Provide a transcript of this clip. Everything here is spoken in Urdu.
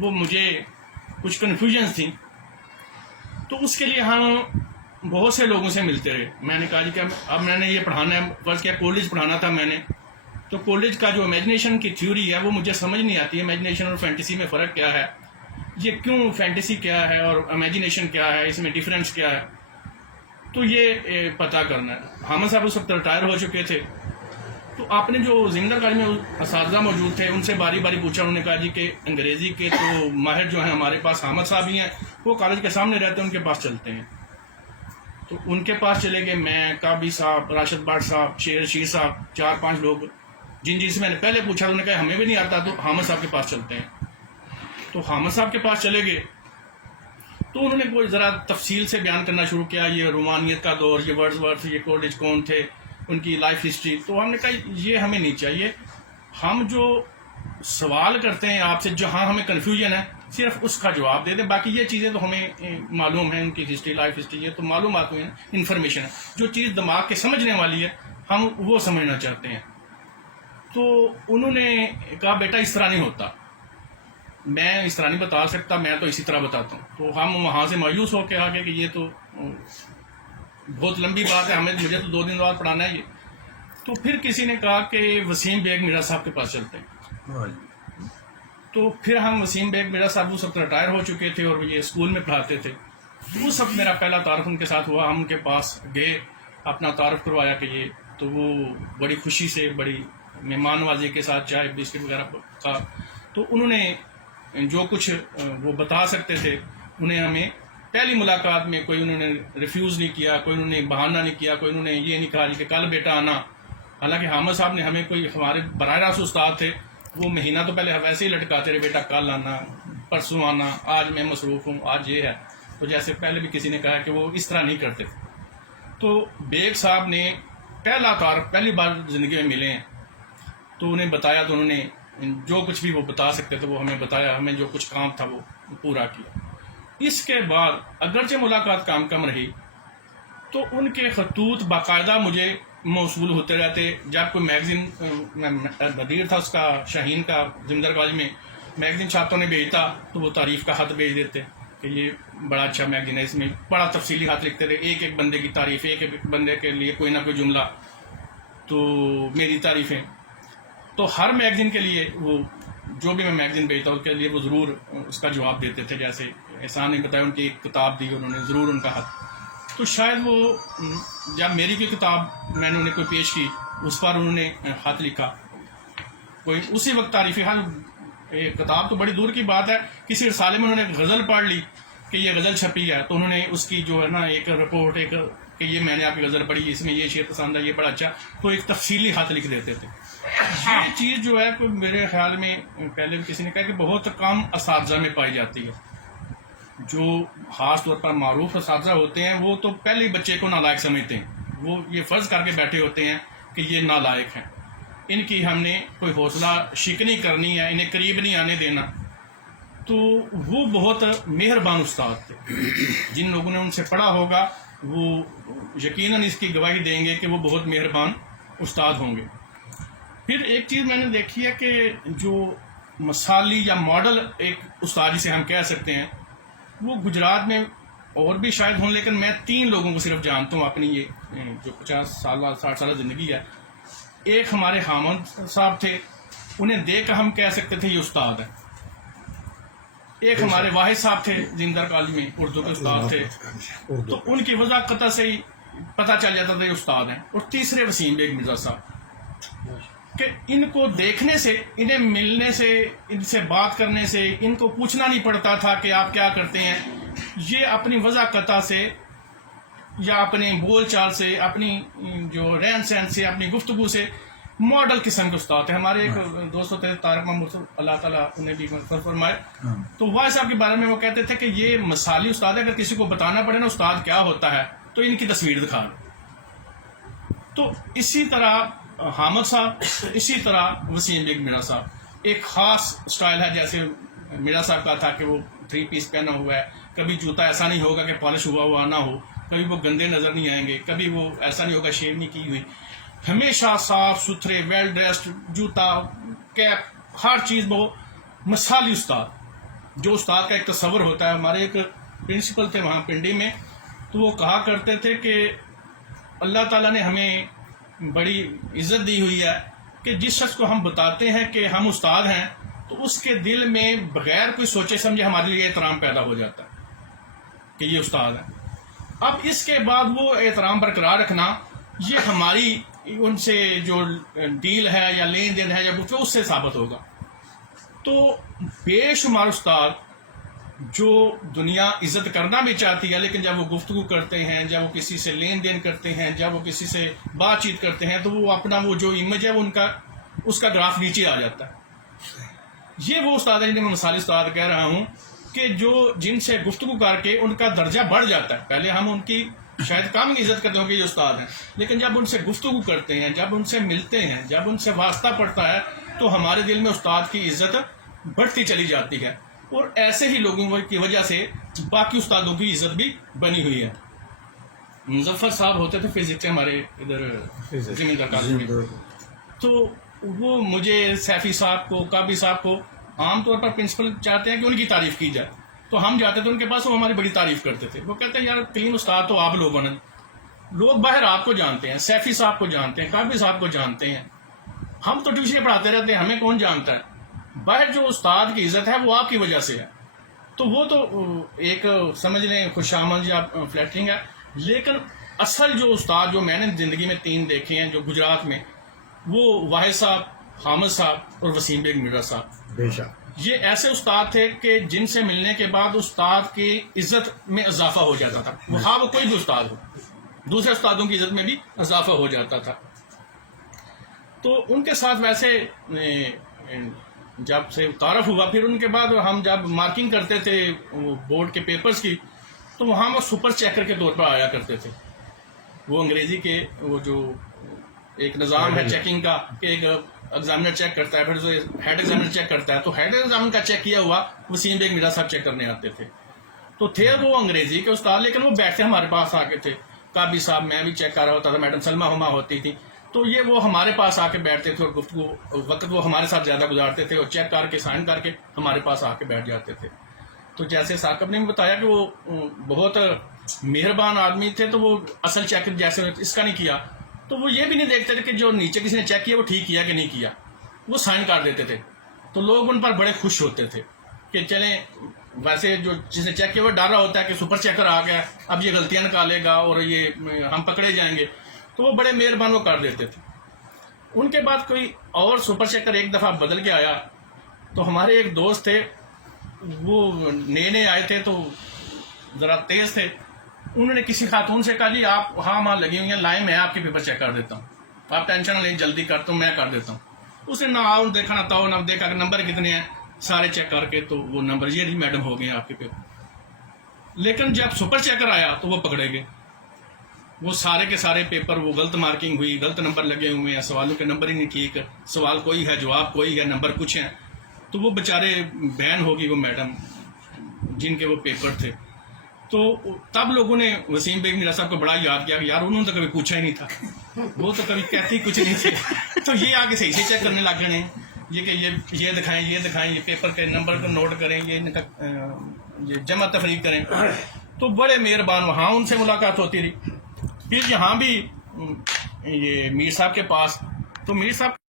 وہ مجھے کچھ کنفیوژنس تھیں، تو اس کے لیے ہم بہت سے لوگوں سے ملتے رہے. میں نے کہا جی کہ اب میں نے یہ پڑھانا ہے، فرض کیا کالج پڑھانا تھا میں نے، تو کالج کا جو امیجنیشن کی تھیوری ہے وہ مجھے سمجھ نہیں آتی ہے. امیجنیشن اور فینٹیسی میں فرق کیا ہے، یہ کیوں فینٹیسی کیا ہے اور امیجنیشن کیا ہے، اس میں ڈفرینس کیا ہے، تو یہ پتہ کرنا ہے. حامد صاحب اس وقت ریٹائر ہو چکے تھے، تو آپ نے جو زمیندار کالج میں اساتذہ موجود تھے ان سے باری باری پوچھا. انہوں نے کہا جی کہ انگریزی کے تو ماہر جو ہیں ہمارے پاس حامد صاحب ہی ہیں، وہ کالج کے سامنے رہتے ہیں، ان کے پاس چلتے ہیں. تو ان کے پاس چلے گئے. میں، کابی صاحب، راشد بٹ صاحب، شیر رشید صاحب، 4-5 لوگ جن سے میں نے پہلے پوچھا، انہوں نے کہا ہمیں بھی نہیں آتا، تو حامد صاحب کے پاس چلتے ہیں. تو حامد صاحب کے پاس چلے گئے تو انہوں نے کوئی ذرا تفصیل سے بیان کرنا شروع کیا، یہ رومانیت کا دور، یہ ورڈزورتھ، یہ کولرج کون تھے، ان کی لائف ہسٹری. تو ہم نے کہا یہ ہمیں نہیں چاہیے، ہم جو سوال کرتے ہیں آپ سے جہاں ہمیں کنفیوژن ہے صرف اس کا جواب دے دیں، باقی یہ چیزیں تو ہمیں معلوم ہیں، ان کی ہسٹری، لائف ہسٹری، یہ تو معلومات ہیں، انفارمیشن ہے. جو چیز دماغ کے سمجھنے والی ہے ہم وہ سمجھنا چاہتے ہیں. تو انہوں نے کہا بیٹا اس طرح نہیں ہوتا، میں اس طرح نہیں بتا سکتا، میں تو اسی طرح بتاتا ہوں. تو ہم وہاں سے مایوس ہو کے آگے کہ یہ تو بہت لمبی بات ہے، مجھے تو 2 دن بعد پڑھانا ہے یہ. تو پھر کسی نے کہا کہ وسیم بیگ مرزا صاحب کے پاس چلتے ہیں. تو پھر ہم وسیم بیگ مرزا صاحب اس وقت ریٹائر ہو چکے تھے اور یہ اسکول میں پڑھاتے تھے. اس وقت میرا پہلا تعارف ان کے ساتھ ہوا. ہم ان کے پاس گئے، اپنا تعارف کروایا کہ یہ، تو وہ بڑی خوشی سے، بڑی مہمان نوازی کے ساتھ چائے بسکٹ وغیرہ کا، تو انہوں نے جو کچھ وہ بتا سکتے تھے انہیں ہمیں پہلی ملاقات میں کوئی انہوں نے ریفیوز نہیں کیا، کوئی انہوں نے بہانہ نہیں کیا، کوئی انہوں نے یہ نہیں کہا کہ کل بیٹا آنا. حالانکہ حامد صاحب نے ہمیں کوئی، ہمارے براہ راست استاد تھے، وہ مہینہ تو پہلے ویسے ہی لٹکاتے رہے، بیٹا کل آنا، پرسوں آنا، آج میں مصروف ہوں، آج یہ ہے. تو جیسے پہلے بھی کسی نے کہا کہ وہ اس طرح نہیں کرتے. تو بیگ صاحب نے پہلا تعارف پہلی بار زندگی میں ملے ہیں، تو انہیں بتایا، تو انہوں نے جو کچھ بھی وہ بتا سکتے تھے وہ ہمیں بتایا، ہمیں جو کچھ کام تھا وہ پورا کیا. اس کے بعد اگرچہ ملاقات کم رہی تو ان کے خطوط باقاعدہ مجھے موصول ہوتے رہتے. جب کوئی میگزین، مدیر تھا اس کا، شاہین کا، زمیندار کالج میں میگزین چھاپوں نے بھیجتا تو وہ تعریف کا خط بھیج دیتے کہ یہ بڑا اچھا میگزین ہے، اس میں بڑا تفصیلی خط لکھتے تھے، ایک ایک بندے کی تعریف، ایک ایک بندے کے لیے کوئی نہ کوئی جملہ، تو میری تعریفیں. تو ہر میگزین کے لیے وہ جو بھی میں میگزین بھیجتا اس کے لیے وہ ضرور اس کا جواب دیتے تھے. جیسے احسان نے بتایا ان کی ایک کتاب دی انہوں نے، ضرور ان کا خط. تو شاید وہ جب میری کوئی کتاب میں نے انہیں کوئی پیش کی اس پر انہوں نے خط لکھا، کوئی اسی وقت تعریفی. حال کتاب تو بڑی دور کی بات ہے، کسی رسالے میں انہوں نے غزل پڑھ لی کہ یہ غزل چھپی ہے، تو انہوں نے اس کی جو ہے نا ایک رپورٹ، ایک کہ یہ میں نے آپ کی غزل پڑھی، اس میں یہ شعر پسند ہے، یہ بڑا اچھا، تو ایک تفصیلی خط لکھ دیتے تھے. یہ چیز جو ہے کہ میرے خیال میں پہلے بھی کسی نے کہا کہ بہت کم اساتذہ میں پائی جاتی ہے. جو خاص طور پر معروف اساتذہ ہوتے ہیں وہ تو پہلے ہی بچے کو نالائق سمجھتے ہیں، وہ یہ فرض کر کے بیٹھے ہوتے ہیں کہ یہ نالائق ہیں، ان کی ہم نے کوئی حوصلہ شکنی کرنی ہے، انہیں قریب نہیں آنے دینا. تو وہ بہت مہربان استاد تھے. جن لوگوں نے ان سے پڑھا ہوگا وہ یقیناً اس کی گواہی دیں گے کہ وہ بہت مہربان استاد ہوں گے. پھر ایک چیز میں نے دیکھی ہے کہ جو مثالی یا ماڈل ایک استاد جسے ہم کہہ سکتے ہیں، وہ گجرات میں اور بھی شاید ہوں، لیکن میں 3 لوگوں کو صرف جانتا ہوں اپنی یہ جو 50 سالہ 60 سالہ زندگی ہے. ایک ہمارے حامد صاحب تھے، انہیں دیکھ کر ہم کہہ سکتے تھے یہ استاد ہے. ایک ہمارے واحد صاحب تھے زمیندار کالج میں، اردو کے استاد تھے، تو ان کی وضاحت سے ہی پتہ چل جاتا تھا یہ استاد ہیں. اور تیسرے وسیم بیگ مرزا صاحب، کہ ان کو دیکھنے سے، انہیں ملنے سے، ان سے بات کرنے سے، ان کو پوچھنا نہیں پڑتا تھا کہ آپ کیا کرتے ہیں. یہ اپنی وضاحت سے یا اپنے بول چال سے، اپنی جو رہن سہن سے، اپنی گفتگو سے ماڈل قسم کے استاد ہیں. ہمارے ایک دوست ہوتے تھے طارق محمد، اللہ تعالیٰ انہیں بھی مغفرت فرمائے، تو واحد صاحب کے بارے میں وہ کہتے تھے کہ یہ مثالی استاد ہے، اگر کسی کو بتانا پڑے نا استاد کیا ہوتا ہے تو ان کی تصویر دکھا دو. تو اسی طرح حامد صاحب، اسی طرح وسیم بیگ مرزا صاحب. ایک خاص سٹائل ہے، جیسے مرزا صاحب کا تھا کہ وہ 3 پیس پہنا ہوا ہے، کبھی جوتا ایسا نہیں ہوگا کہ پالش ہوا نہ ہو، کبھی وہ گندے نظر نہیں آئیں گے، کبھی وہ ایسا نہیں ہوگا شیو نہیں کی ہوئی، ہمیشہ صاف ستھرے، ویل ڈریسڈ، جوتا، کیپ، ہر چیز وہ مثالی استاد. جو استاد کا ایک تصور ہوتا ہے. ہمارے ایک پرنسپل تھے وہاں پنڈی میں, تو وہ کہا کرتے تھے کہ اللہ تعالیٰ نے ہمیں بڑی عزت دی ہوئی ہے کہ جس شخص کو ہم بتاتے ہیں کہ ہم استاد ہیں تو اس کے دل میں بغیر کوئی سوچے سمجھے ہمارے لیے احترام پیدا ہو جاتا ہے کہ یہ استاد ہے. اب اس کے بعد وہ احترام برقرار رکھنا یہ ہماری ان سے جو ڈیل ہے یا لین دین ہے یا گفتگو اس سے ثابت ہوگا. تو بے شمار استاد جو دنیا عزت کرنا بھی چاہتی ہے, لیکن جب وہ گفتگو کرتے ہیں, جب وہ کسی سے لین دین کرتے ہیں, جب وہ کسی سے بات چیت کرتے ہیں, تو وہ اپنا وہ جو امیج ہے وہ اس کا گراف نیچے آ جاتا ہے. یہ وہ استاد ہیں جنہیں میں مثالی استاد کہہ رہا ہوں کہ جن سے گفتگو کر کے ان کا درجہ بڑھ جاتا ہے. پہلے ہم ان کی شاید کم عزت کرتے ہوں کہ یہ استاد ہیں, لیکن جب ان سے گفتگو کرتے ہیں, جب ان سے ملتے ہیں, جب ان سے واسطہ پڑتا ہے, تو ہمارے دل میں استاد کی عزت بڑھتی چلی جاتی ہے. اور ایسے ہی لوگوں کی وجہ سے باقی استادوں کی عزت بھی بنی ہوئی ہے. مظفر صاحب ہوتے تھے فزکس کے ہمارے ادھر زمیندار کالج میں, تو وہ مجھے سیفی صاحب کو, کابی صاحب کو عام طور پر پرنسپل چاہتے ہیں کہ ان کی تعریف کی جائے, تو ہم جاتے تھے ان کے پاس, وہ ہماری بڑی تعریف کرتے تھے. وہ کہتے ہیں یار کلین استاد تو آپ لوگوں نے, لوگ باہر آپ کو جانتے ہیں, سیفی صاحب کو جانتے ہیں, کابی صاحب کو جانتے ہیں, ہم تو ٹیوشن پڑھاتے رہتے ہیں, ہمیں کون جانتا ہے. باہر جو استاد کی عزت ہے وہ آپ کی وجہ سے ہے. تو وہ تو ایک سمجھ لیں خوش آمد یا فلیٹرنگ ہے, لیکن اصل جو استاد جو میں نے زندگی میں 3 دیکھے ہیں جو گجرات میں, وہ واحد صاحب, حامد صاحب اور وسیم بیگ مرزا صاحب. بے شک یہ ایسے استاد تھے کہ جن سے ملنے کے بعد استاد کی عزت میں اضافہ ہو جاتا تھا. وہ کوئی بھی استاد ہو, دوسرے استادوں کی عزت میں بھی اضافہ ہو جاتا تھا. تو ان کے ساتھ ویسے جب سے تعارف ہوا, پھر ان کے بعد ہم جب مارکنگ کرتے تھے بورڈ کے پیپرز کی, تو وہاں وہ سپر چیکر کے طور پر آیا کرتے تھے. وہ انگریزی کے وہ جو ایک نظام ہے چیکنگ کا کہ ایک ایگزامنر چیک کرتا ہے, پھر جو ہیڈ ایگزامنر چیک کرتا ہے, تو ہیڈ ایگزامنر کا چیک کیا ہوا وسیم بیگ مرزا صاحب چیک کرنے آتے تھے. تو تھے وہ انگریزی کے استاد, لیکن وہ بیٹھتے ہمارے پاس آ کے تھے. کابی صاحب, میں بھی چیک کر رہا ہوتا تھا, میڈم سلمہ ہما ہوتی تھی, تو یہ وہ ہمارے پاس آ کے بیٹھتے تھے اور گفتگو وقت وہ ہمارے ساتھ زیادہ گزارتے تھے, اور چیک کر کے سائن کر کے ہمارے پاس آ کے بیٹھ جاتے تھے. تو جیسے ثاقب نے بھی بتایا کہ وہ بہت مہربان آدمی تھے, تو وہ اصل چیک جیسے اس کا نہیں کیا, تو وہ یہ بھی نہیں دیکھتے تھے کہ جو نیچے کسی نے چیک کیا وہ ٹھیک کیا کہ نہیں کیا, وہ سائن کر دیتے تھے. تو لوگ ان پر بڑے خوش ہوتے تھے کہ چلیں, ویسے جو جس نے چیک کیا وہ ڈر رہا ہوتا ہے کہ سپر چیکر آ گیا, اب یہ غلطیاں نکالے گا اور یہ ہم پکڑے جائیں گے, تو وہ بڑے مہربان وہ کر دیتے تھے. ان کے بعد کوئی اور سپر چیکر ایک دفعہ بدل کے آیا, تو ہمارے ایک دوست تھے, وہ نئے آئے تھے, تو ذرا تیز تھے. انہوں نے کسی خاتون سے کہا جی آپ وہاں لگی ہوئی ہیں لائن, میں آپ کے پیپر چیک کر دیتا ہوں, آپ ٹینشن نہ لیں, جلدی کرتا ہوں, میں کر دیتا ہوں. اس نے نہ آؤ دیکھا نہ تاؤ, نہ دیکھا کہ نمبر کتنے ہیں, سارے چیک کر کے تو وہ نمبر یہ نہیں میڈم ہو گئے ہیں آپ کے پیپر. لیکن جب سپر چیکر آیا تو وہ پکڑے گئے. وہ سارے کے سارے پیپر وہ غلط مارکنگ ہوئی, غلط نمبر لگے ہوئے ہیں, سوالوں کے نمبر ہی نہیں ٹھیک, سوال کوئی ہے, جواب کوئی ہے, نمبر کچھ ہیں. تو وہ بیچارے بین ہوگی وہ میڈم جن کے وہ پیپر تھے. تو تب لوگوں نے وسیم بیگ مرزا صاحب کو بڑا یاد کیا کہ یار انہوں نے تو کبھی پوچھا ہی نہیں تھا, وہ تو کبھی کہتے ہی کچھ نہیں تھے. تو یہ آگے صحیح سے چیک کرنے لگ گئے ہیں, یہ کہ یہ دکھائیں, یہ دکھائیں, یہ پیپر کے نمبر کو نوٹ کریں, یہ جمع تفریق کریں. تو بڑے مہربان, وہاں ان سے ملاقات ہوتی رہی. پھر یہاں بھی یہ میر صاحب کے پاس, تو میر صاحب